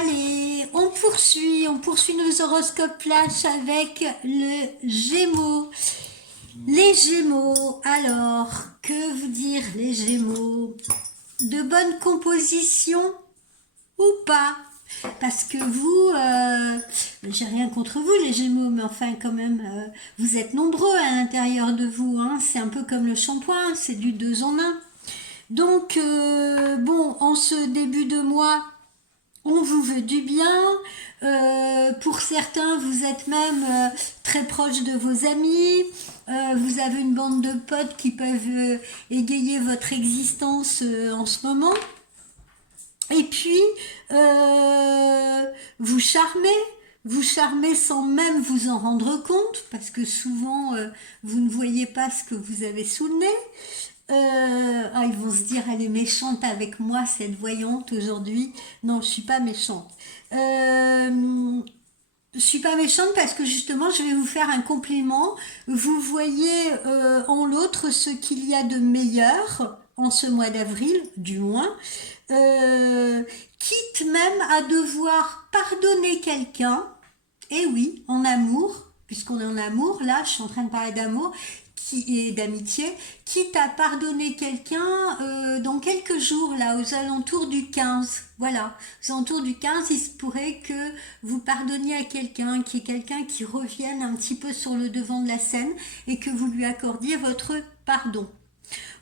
Allez, on poursuit nos horoscopes flash avec le Gémeaux. Les Gémeaux, alors, que vous dire les Gémeaux? De bonne composition ou pas? Parce que vous, j'ai rien contre vous les Gémeaux, mais enfin quand même, vous êtes nombreux à l'intérieur de vous, hein. C'est un peu comme le shampoing, c'est du deux en un. Donc, bon, en ce début de mois, on vous veut du bien. Pour certains, vous êtes même très proche de vos amis. Vous avez une bande de potes qui peuvent égayer votre existence en ce moment. Et puis, vous charmez. Vous charmez sans même vous en rendre compte, parce que souvent, vous ne voyez pas ce que vous avez sous le nez. Ils vont se dire, elle est méchante avec moi, cette voyante aujourd'hui. Non, je suis pas méchante. Je suis pas méchante parce que justement, je vais vous faire un compliment. Vous voyez en l'autre ce qu'il y a de meilleur en ce mois d'avril, du moins. Quitte même à devoir pardonner quelqu'un. Et oui, en amour, puisqu'on est en amour, là, je suis en train de parler d'amour et d'amitié, quitte à pardonner quelqu'un dans quelques jours, là, aux alentours du 15. Voilà, aux alentours du 15, il se pourrait que vous pardonniez à quelqu'un, qui est quelqu'un qui revienne un petit peu sur le devant de la scène et que vous lui accordiez votre pardon.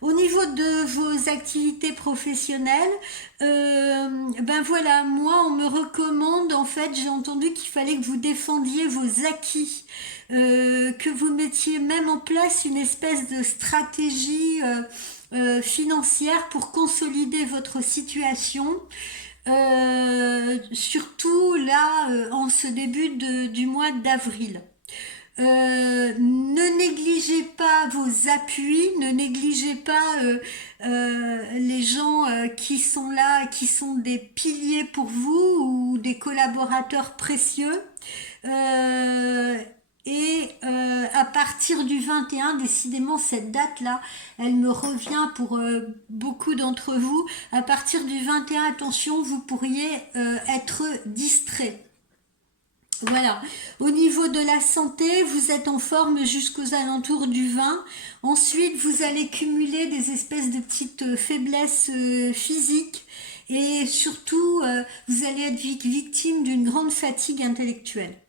Au niveau de vos activités professionnelles, ben voilà, moi on me recommande, en fait, j'ai entendu qu'il fallait que vous défendiez vos acquis, que vous mettiez même en place une espèce de stratégie financière pour consolider votre situation. Surtout là, en ce début du mois d'avril. Ne négligez pas vos appuis, ne négligez pas les gens qui sont là, qui sont des piliers pour vous ou des collaborateurs précieux. À partir du 21, décidément cette date-là, elle me revient pour beaucoup d'entre vous. À partir du 21, attention, vous pourriez être distrait. Voilà. Au niveau de la santé, vous êtes en forme jusqu'aux alentours du 20. Ensuite, vous allez cumuler des espèces de petites faiblesses physiques et surtout, vous allez être victime d'une grande fatigue intellectuelle.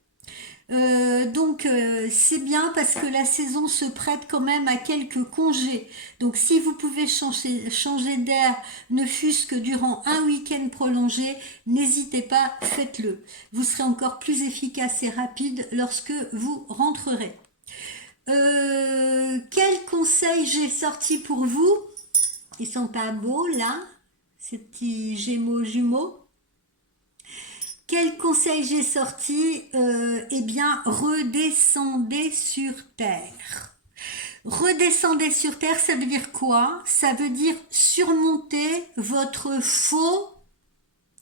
Donc c'est bien parce que la saison se prête quand même à quelques congés. Donc si vous pouvez changer d'air, ne fût-ce que durant un week-end prolongé, n'hésitez pas, faites-le. Vous serez encore plus efficace et rapide lorsque vous rentrerez. Quels conseils j'ai sortis pour vous? Ils sont pas beaux là, ces petits gémeaux jumeaux. Quel conseil j'ai sorti? Eh bien, redescendez sur Terre. Redescendez sur Terre, ça veut dire quoi? Ça veut dire surmonter votre faux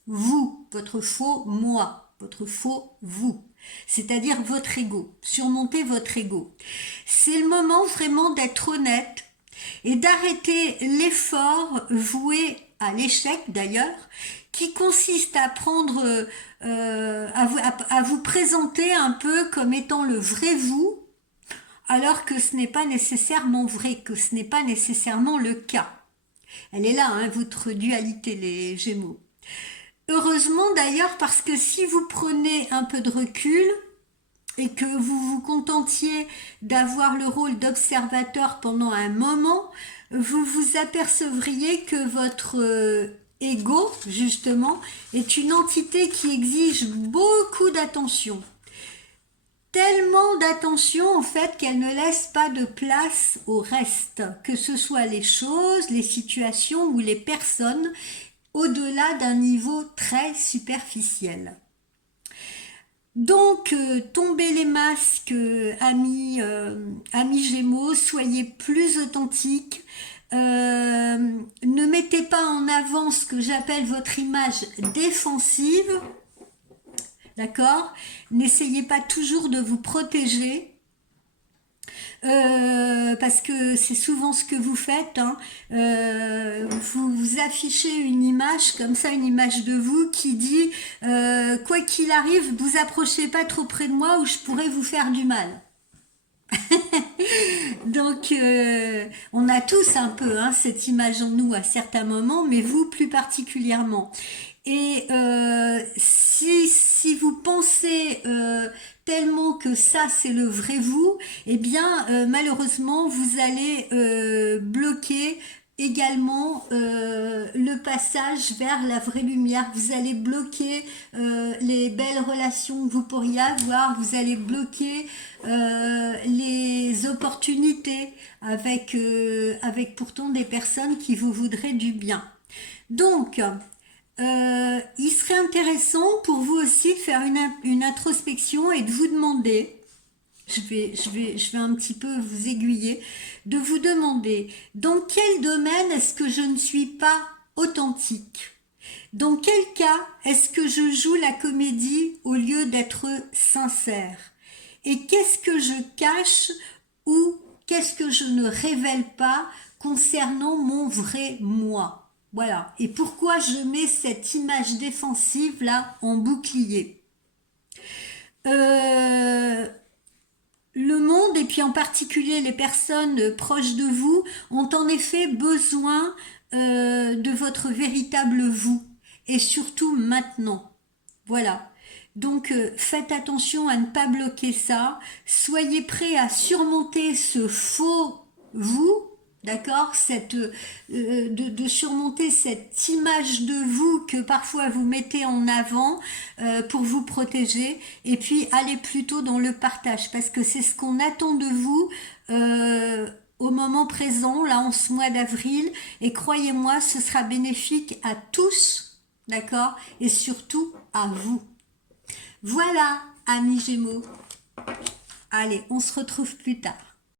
vous, votre faux moi, votre faux vous. C'est-à-dire votre ego. Surmonter votre ego. C'est le moment vraiment d'être honnête et d'arrêter l'effort voué à l'échec d'ailleurs, qui consiste à prendre, à vous présenter un peu comme étant le vrai vous, alors que ce n'est pas nécessairement vrai, que ce n'est pas nécessairement le cas. Elle est là, hein, votre dualité, les Gémeaux. Heureusement d'ailleurs, parce que si vous prenez un peu de recul et que vous vous contentiez d'avoir le rôle d'observateur pendant un moment, vous vous apercevriez que votre ego, justement, est une entité qui exige beaucoup d'attention. Tellement d'attention, en fait, qu'elle ne laisse pas de place au reste, que ce soit les choses, les situations ou les personnes, au-delà d'un niveau très superficiel. Donc, tombez les masques, amis Gémeaux, soyez plus authentiques. Ne mettez pas en avant ce que j'appelle votre image défensive, d'accord? N'essayez pas toujours de vous protéger. Parce que c'est souvent ce que vous faites, hein. Vous affichez une image comme ça, une image de vous qui dit quoi qu'il arrive, vous approchez pas trop près de moi ou je pourrais vous faire du mal. Donc, on a tous un peu hein, cette image en nous à certains moments, mais vous plus particulièrement. Et si vous pensez tellement que ça c'est le vrai vous, eh bien malheureusement vous allez bloquer également le passage vers la vraie lumière. Vous allez bloquer les belles relations que vous pourriez avoir, vous allez bloquer les opportunités avec pourtant des personnes qui vous voudraient du bien. Donc, il serait intéressant pour vous aussi de faire une introspection et de vous demander, je vais un petit peu vous aiguiller, de vous demander dans quel domaine est-ce que je ne suis pas authentique? Dans quel cas est-ce que je joue la comédie au lieu d'être sincère? Et qu'est-ce que je cache ou qu'est-ce que je ne révèle pas concernant mon vrai moi? Voilà. Et pourquoi je mets cette image défensive là en bouclier? Le monde, et puis en particulier les personnes proches de vous, ont en effet besoin de votre véritable vous. Et surtout maintenant. Voilà. Donc faites attention à ne pas bloquer ça. Soyez prêts à surmonter ce faux vous. D'accord, de surmonter cette image de vous que parfois vous mettez en avant pour vous protéger, et puis aller plutôt dans le partage, parce que c'est ce qu'on attend de vous au moment présent, là en ce mois d'avril, et croyez-moi, ce sera bénéfique à tous, d'accord, et surtout à vous. Voilà, amis Gémeaux. Allez, on se retrouve plus tard.